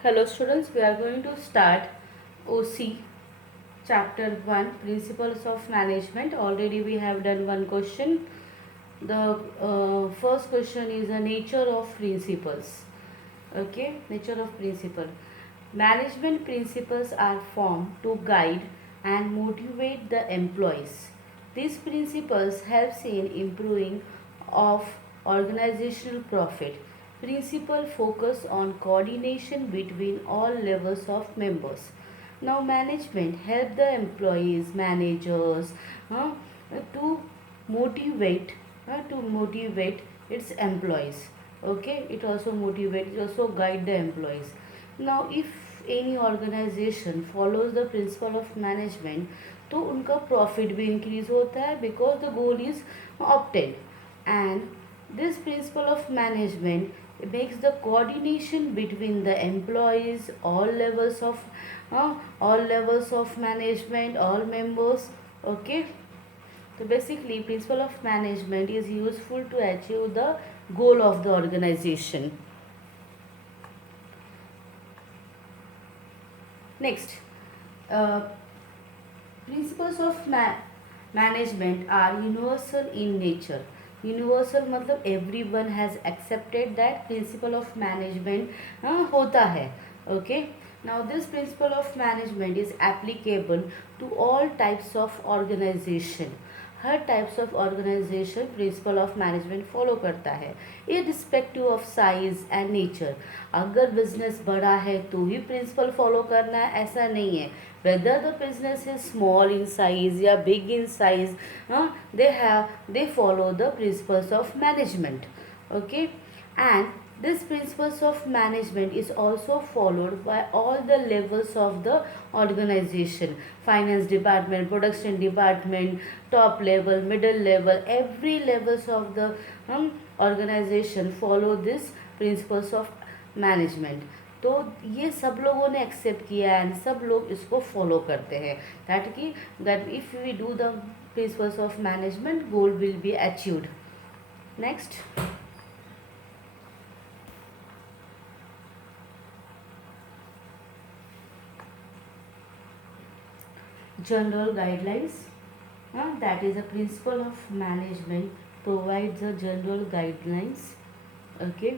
Hello students, we are going to start OC chapter 1 principles of management. Already we have done one question. The first question is the nature of principles. Okay, nature of principle. Management principles are formed to guide and motivate the employees. These principles helps in improving of organizational profit. Principle focus on coordination between all levels of members. Now management help the employees, managers uh, to motivate to motivate its employees. Okay, it also motivates, it also guide the employees. Now if any organization follows the principle of management तो उनका profit भी increase होता है because the goal is opted and this principle of management makes the coordination between the employees, all levels of management, all members. Okay, so basically principle of management is useful to achieve the goal of the organization. Next, uh, principles of management are universal in nature. Universal मतलब every one has accepted that principle of management होता है. Okay, now this principle of management is applicable to all types of organisation. हर types of organisation principle of management follow करता है irrespective of size and nature. अगर business बड़ा है तो ही principle follow करना है ऐसा नहीं है. whether the business is small in size या big in size, they follow the principles of management. Okay, and this principles of management is also followed by all the levels of the organization. Finance department, production department, top level, middle level, every levels of the organization follow this principles of management. तो ये सब लोगों ने accept किया है and सब लोग इसको फॉलो करते हैं that if we do the principles of management goal will be achieved. Next, general guidelines. That is a principle of management provides a general guidelines. Okay,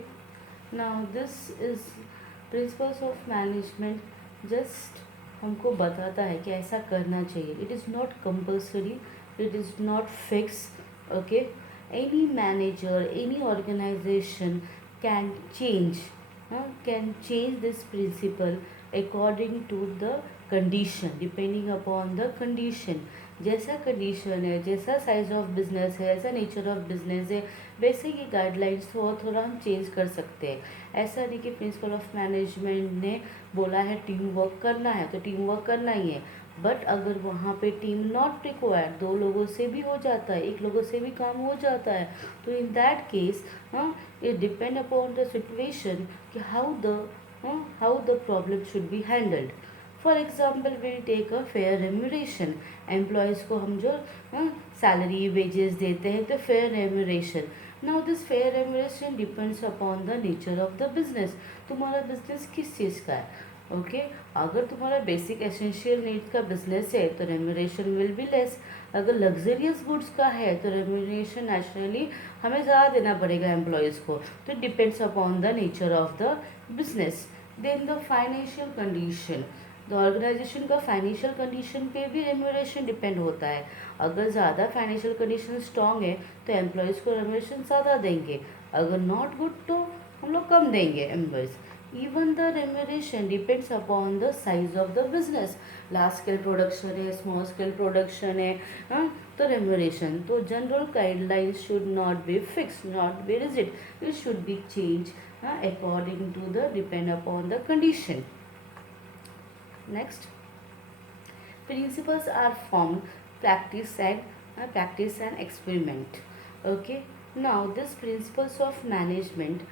now this is principles of management just हमको बताता है कि ऐसा करना चाहिए. It is not compulsory, it is not fix. Okay, any manager, any organization can change this principle according to the condition, depending upon the condition. जैसा condition है, जैसा साइज ऑफ बिजनेस है, ऐसा नेचर ऑफ बिजनेस है, वैसे ये guidelines थोड़ा थोड़ा हम चेंज कर सकते हैं. ऐसा नहीं कि प्रिंसिपल ऑफ मैनेजमेंट ने बोला है टीम वर्क करना है तो टीम वर्क करना ही है. बट अगर वहाँ पे टीम नॉट रिक्वायर्ड, दो लोगों से भी हो जाता है, एक लोगों से भी काम हो जाता है, तो in that case it depend upon the situation कि how the problem should be handled. For example will take a fair remuneration. Employees को हम जो सैलरी वेजेस देते हैं तो fair remuneration. Now this fair remuneration depends upon the nature of the business. तुम्हारा business किस चीज़ का है. ओके, अगर तुम्हारा बेसिक एसेंशियल नीड्स का बिजनेस है तो रेम्यूरेशन विल बी लेस. अगर लग्जरियस गुड्स का है तो रेम्यूरेशन नेचुरली हमें ज़्यादा देना पड़ेगा एम्प्लॉयज़ को. तो it depends upon the nature of the business. Then the financial condition, तो ऑर्गेनाइजेशन का फाइनेंशियल कंडीशन पे भी रेम्यूरेशन डिपेंड होता है. अगर ज़्यादा फाइनेंशियल कंडीशन स्ट्रांग है तो एम्प्लॉयज़ को रेम्यूरेशन ज़्यादा देंगे. अगर नॉट गुड तो हम लोग कम देंगे employees. Even the remuneration depends upon the size of the business. Large scale production है, स्मॉल स्केल प्रोडक्शन है, तो रेम्यूरेशन. तो general guidelines should not be fix, not be rigid, it should be change according to the depend upon the condition. Next, principles are formed, practice and experiment. Okay, now this principles of management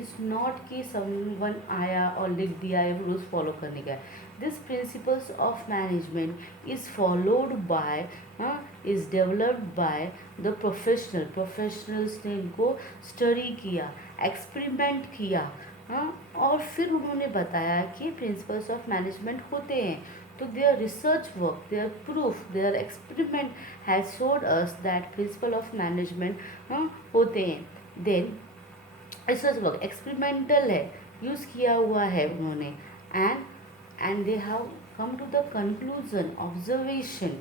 is not कि someone आया और लिख दिया है rules follow करने का. This principles of management is followed by is developed by the professionals ने इनको स्टडी किया, एक्सपेरिमेंट किया, हाँ, और फिर उन्होंने बताया कि प्रिंसिपल्स ऑफ मैनेजमेंट होते हैं। तो their research work, their proof, their experiment has showed us that principle of management होते हैं। देन रिसर्च वर्क एक्सपेरिमेंटल है, यूज़ किया हुआ है उन्होंने। And they have come to the conclusion observation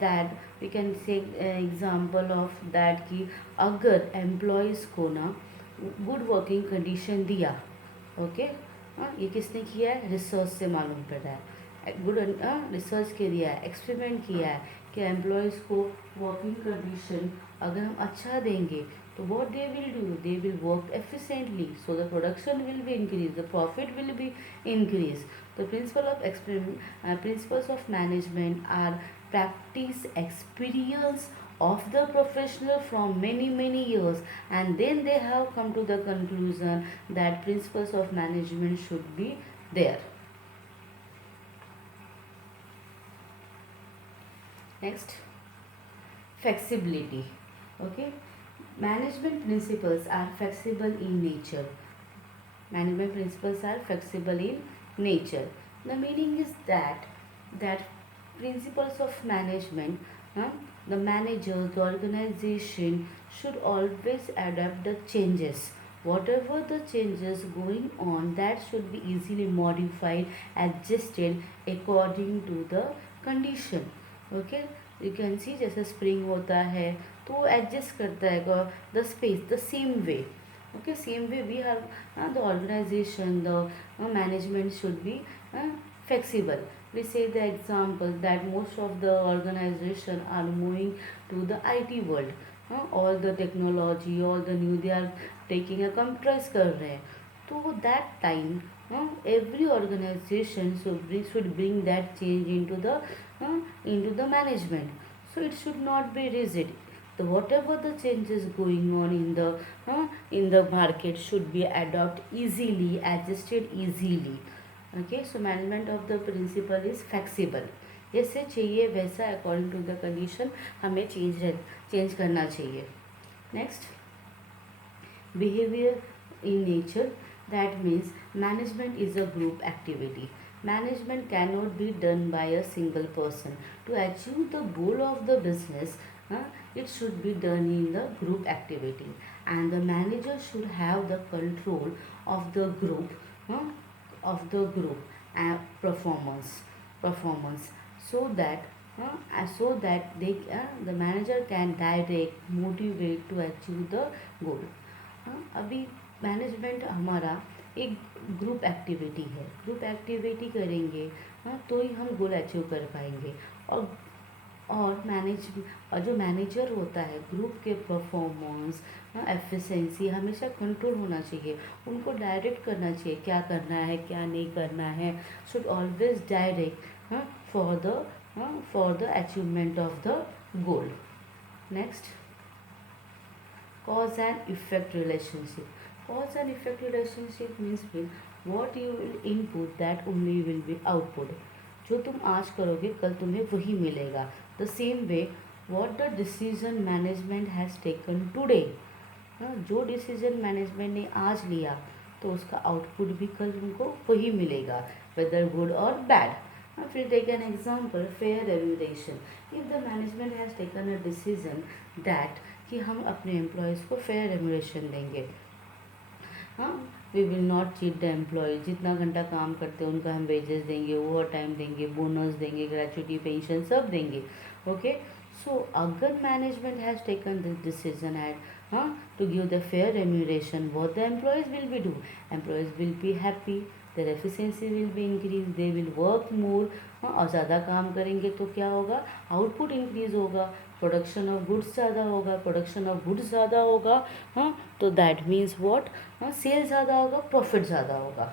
that we can say example of that कि अगर employees को ना गुड वर्किंग कंडीशन दिया, ओके, हाँ, ये किसने किया है, रिसर्च से मालूम पड़ा है, गुड रिसर्च के दिया है, एक्सपेरिमेंट किया है कि एम्प्लॉयज़ को वर्किंग कंडीशन अगर हम अच्छा देंगे तो what they will do, they will work efficiently, so the production will be increased, the profit will be increased. The principles of management are practice experience of the professional from many years, and then they have come to the conclusion that principles of management should be there. Next, flexibility. Okay, management principles are flexible in nature. Management principles are flexible in nature. The meaning is that principles of management, uh, the manager, the organization should always adapt the changes. Whatever the changes going on, that should be easily modified, adjusted according to the condition. Okay, you can see जैसे spring होता है तो वो adjust करता है the space the same way. Okay, same way we have the organization, the management should be flexible. We say the example that most of the organization are moving to the IT world. All the technology, all the new they are taking a compress कर रहे हैं, तो that time every organization should bring that change into the management. So it should not be rigid. The whatever the changes going on in the market should be adopted easily, adjusted easily. Okay, so management of the principle is flexible. जैसे चाहिए वैसा according to the condition हमें change करना चाहिए. Next, behavior in nature, that means management is a group activity. Management cannot be done by a single person. To achieve the goal of the business, it should be done in the group activity, and the manager should have the control of the group, uh, and performance, so that they the manager can direct, motivate to achieve the goal. अभी management हमारा एक group activity है, group activity करेंगे तो ही हम goal achieve कर पाएंगे. और जो मैनेजर होता है ग्रुप के परफॉर्मेंस, एफिशिएंसी हमेशा कंट्रोल होना चाहिए, उनको डायरेक्ट करना चाहिए क्या करना है क्या नहीं करना है, should always direct for the achievement of the goal. Next, cause and effect relationship. Cause and effect relationship means what you will input that only will be output. जो तुम आज करोगे कल तुम्हें वही मिलेगा. The same way what the decision management has taken today, जो decision management ने आज लिया तो उसका आउटपुट भी कल तुमको वही मिलेगा, वेदर गुड और बैड. फिर take an example, fair remuneration. If the management has taken a decision that कि हम अपने एम्प्लॉयज़ को फेयर रेम्यूनरेशन देंगे, we will not cheat the employee, जितना घंटा काम करते हैं उनका हम वेजेस देंगे, ओवर टाइम देंगे, बोनस देंगे, ग्रेचुटी, पेंशन सब देंगे. ओके, सो अगर management has taken this decision at to give the fair remuneration, what the employees will be do, employees will be happy, their efficiency will be increased, they will work more. और ज़्यादा काम करेंगे तो क्या होगा, output increase होगा, production of goods ज़्यादा होगा, प्रोडक्शन ऑफ गुड्स ज़्यादा होगा, तो दैट मीन्स व्हाट, सेल ज़्यादा होगा, प्रॉफिट ज़्यादा होगा.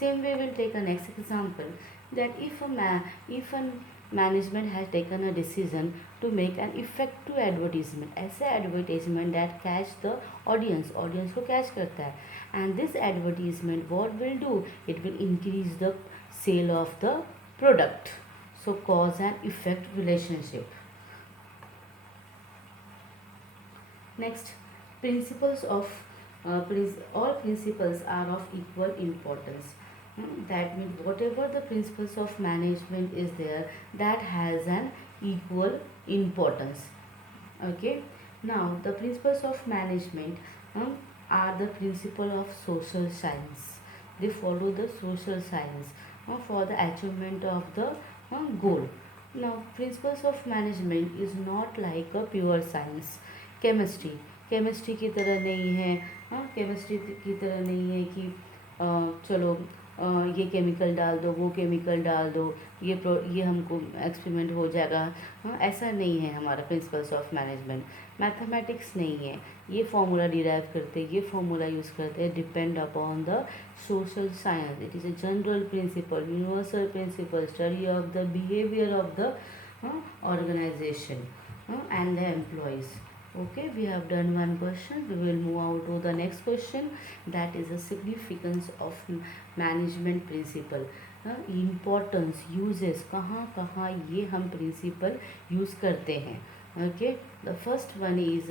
Same way will take a next example that if a management has taken a decision to make an effective advertisement, ऐसे advertisement that catch the audience को catch करता है, and this advertisement what will do, it will increase the sale of the product. So cause and effect relationship. Next, principles of all principles are of equal importance. That means whatever the principles of management is there, that has an equal importance. Okay. Now the principles of management um, are the principle of social science. They follow the social science for the achievement of the goal. Now principles of management is not like a pure science. Chemistry chemistry की तरह नहीं है। हाँ, chemistry की तरह नहीं है कि चलो ये केमिकल डाल दो, वो केमिकल डाल दो, ये हमको एक्सपेरिमेंट हो जाएगा। हाँ, ऐसा नहीं है हमारा प्रिंसिपल्स ऑफ मैनेजमेंट। मैथमेटिक्स नहीं है, ये फॉर्मूला डिराइव करते, ये फॉर्मूला यूज़ करते, depend upon the social science. It is a general principle, universal principle, study of the behaviour of the organization and the employees. Okay, we have done one question. We will move on to the next question. That is the significance of management principle. Importance, uses, कहाँ कहाँ ये हम principle use करते हैं. Okay, the first one is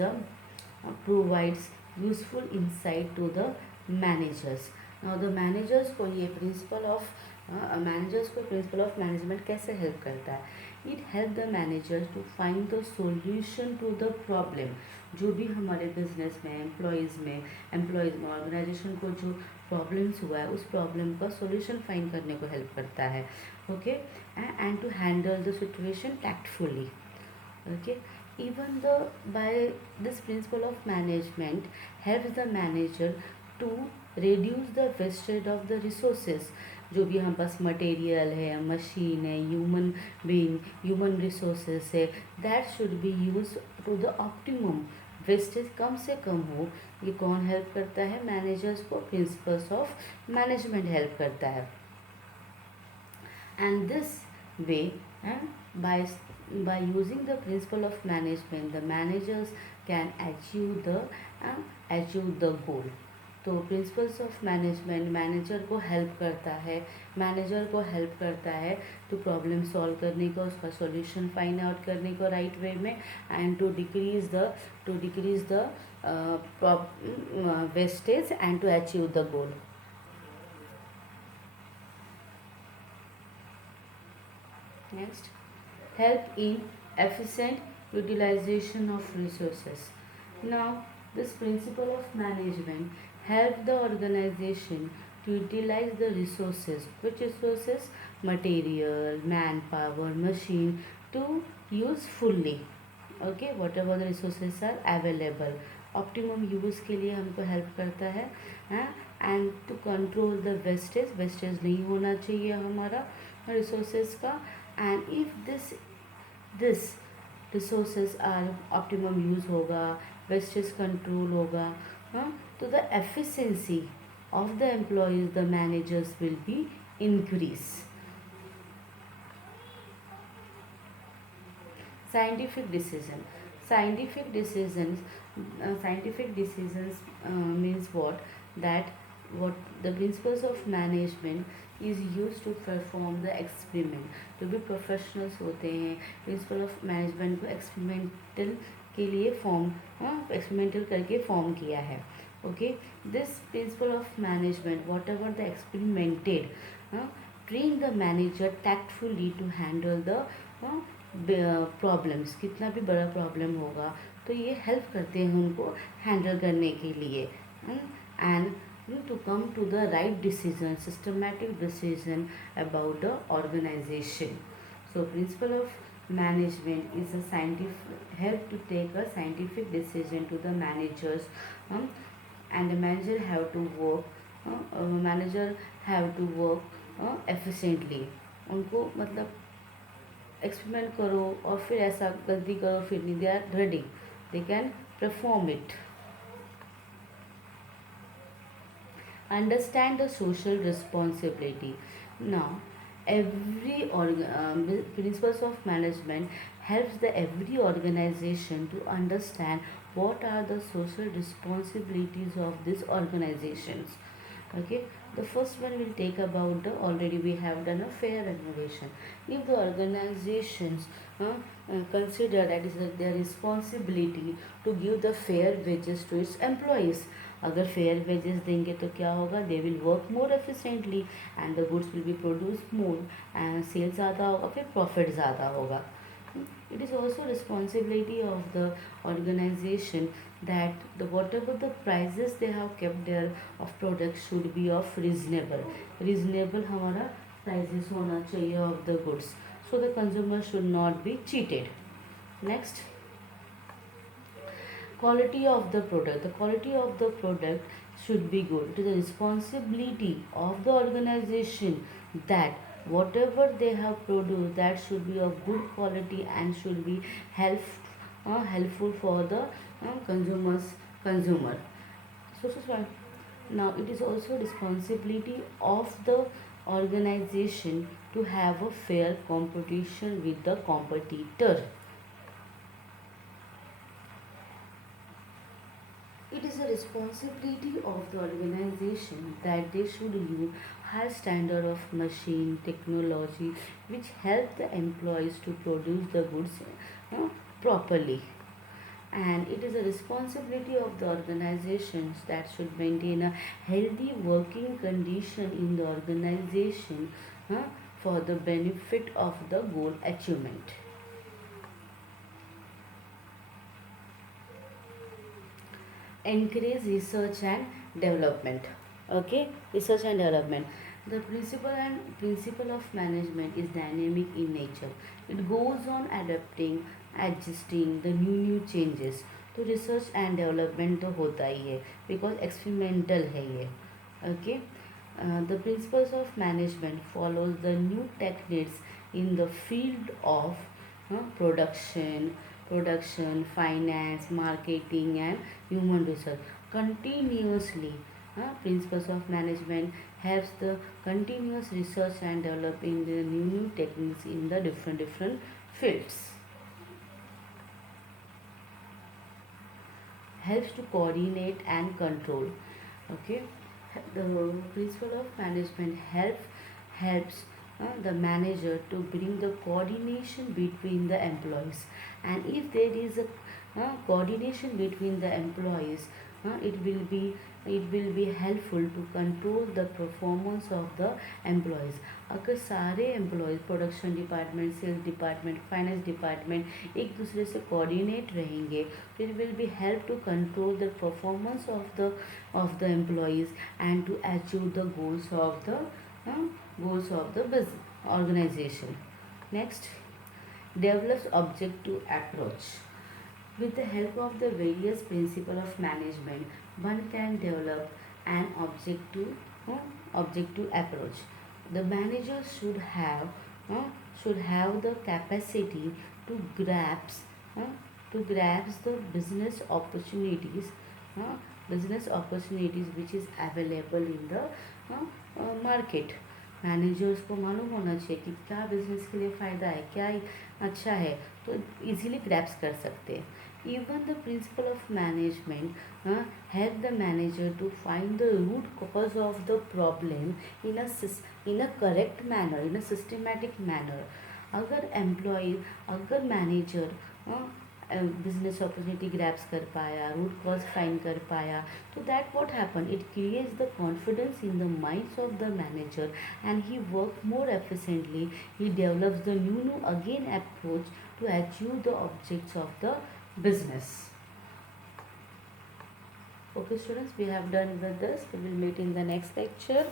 provides useful insight to the managers. Now the managers को ये principle of managers को principle of management कैसे help करता है? It help the managers to find the solution to the problem. जो भी हमारे business में एम्प्लॉयज़ में ऑर्गेनाइजेशन को जो प्रॉब्लम्स हुआ है, उस प्रॉब्लम का सॉल्यूशन फाइंड करने को हेल्प करता है. Okay, and to handle the situation tactfully. Okay, even the by this principle of management helps the manager to reduce the wastage of the resources. जो भी हमारे पास मटेरियल है, मशीन है, ह्यूमन रिसोर्सेस है, that should be use to the optimum. Wastage कम से कम हो. ये कौन हेल्प करता है? मैनेजर्स को प्रिंसिपल्स ऑफ मैनेजमेंट हेल्प करता है. And this way by by using the principle of management, the managers can achieve the goal. तो प्रिंसिपल्स ऑफ मैनेजमेंट मैनेजर को हेल्प करता है टू प्रॉब्लम सॉल्व करने को, उसका सॉल्यूशन फाइंड आउट करने को राइट वे में, and to decrease the wastage and to achieve the goal. Next, help in efficient utilization of resources. Now, this principle of management help the organization to utilize the resources. Which resources? Material, manpower, machine, to use fully. Okay, whatever the resources are available. Optimum use के लिए हमको help करता है. And to control the wastage नहीं होना चाहिए हमारा resources का. And if this resources are optimum use होगा, वेस्टेज कंट्रोल होगा, तो the efficiency of the employees, the managers will be increase. Scientific decisions means what? That what the principles of management is used to perform the experiment. जो भी professionals होते हैं, principle of management को experimental के लिए experimental करके form किया है. Okay, this principle of management whatever the experimented train the manager tactfully to handle the problems. कितना भी बड़ा प्रॉब्लम होगा तो ये हेल्प करते हैं उनको हैंडल करने के लिए. And to come to the right decision, systematic decision about the organization. So principle of management is a scientific help to take a scientific decision to the managers, and the manager have to work efficiently. उनको मतलब experiment करो और फिर ऐसा गलती करो फिर नहीं, they are ready, they can perform it. Understand the social responsibility. Now, principles of management helps every organization to understand what are the social responsibilities of these organizations. Okay, the first one will take about already we have done a fair remuneration. If the organizations consider that is their responsibility to give the fair wages to its employees, अगर fair wages देंगे तो क्या होगा, they will work more efficiently and the goods will be produce more and sale ज़्यादा होगा, फिर profit ज़्यादा होगा. It is also responsibility of the organization that whatever the prices they have kept there of products should be of reasonable हमारा prices होना चाहिए of the goods, so the consumer should not be cheated. Next, quality of the product. The quality of the product should be good. It is a responsibility of the organization that whatever they have produced, that should be of good quality and should be helpful for the consumer. So far. Now it is also responsibility of the organization to have a fair competition with the competitor. It is a responsibility of the organization that they should use high standard of machine technology which help the employees to produce the goods properly. And it is a responsibility of the organizations that should maintain a healthy working condition in the organization uh, for the benefit of the goal achievement. Encourage research and development. Okay, research and development. The principle of management is dynamic in nature. It goes on adapting, adjusting the new changes. तो research and development तो होता ही है because experimental है ये. Okay, the principles of management follows the new techniques in the field of production, finance, marketing, and human resource. Continuously, principles of management helps the continuous research and developing the new techniques in the different fields. Helps to coordinate and control. Okay, the principle of management helps the manager to bring the coordination between the employees, and if there is a coordination between the employees, it will be helpful to control the performance of the employees. अगर सारे employees production department, sales department, finance department एक दूसरे से coordinate रहेंगे तो it will be help to control the performance of the employees and to achieve the goals of the business organization. Next, develops objective approach. With the help of the various principles of management, one can develop an objective approach. The manager should have the capacity to grasp the uh, business opportunities which is available in the market. Managers को मालूम होना चाहिए कि क्या business के लिए फ़ायदा है, क्या अच्छा है, तो इजीली ग्रैप्स कर सकते हैं. Even the principle of management help the manager to find the root cause of the problem in a correct manner, in a systematic manner. अगर मैनेजर बिजनेस अपॉर्चुनिटी ग्रैप्स कर पाया, रूट कॉज फाइंड कर पाया, तो that what happen, it creates the confidence in the minds of the manager and he work more efficiently. He develops the new again approach to achieve the objects of the business. Okay students, we have done with this. We will meet in the next lecture.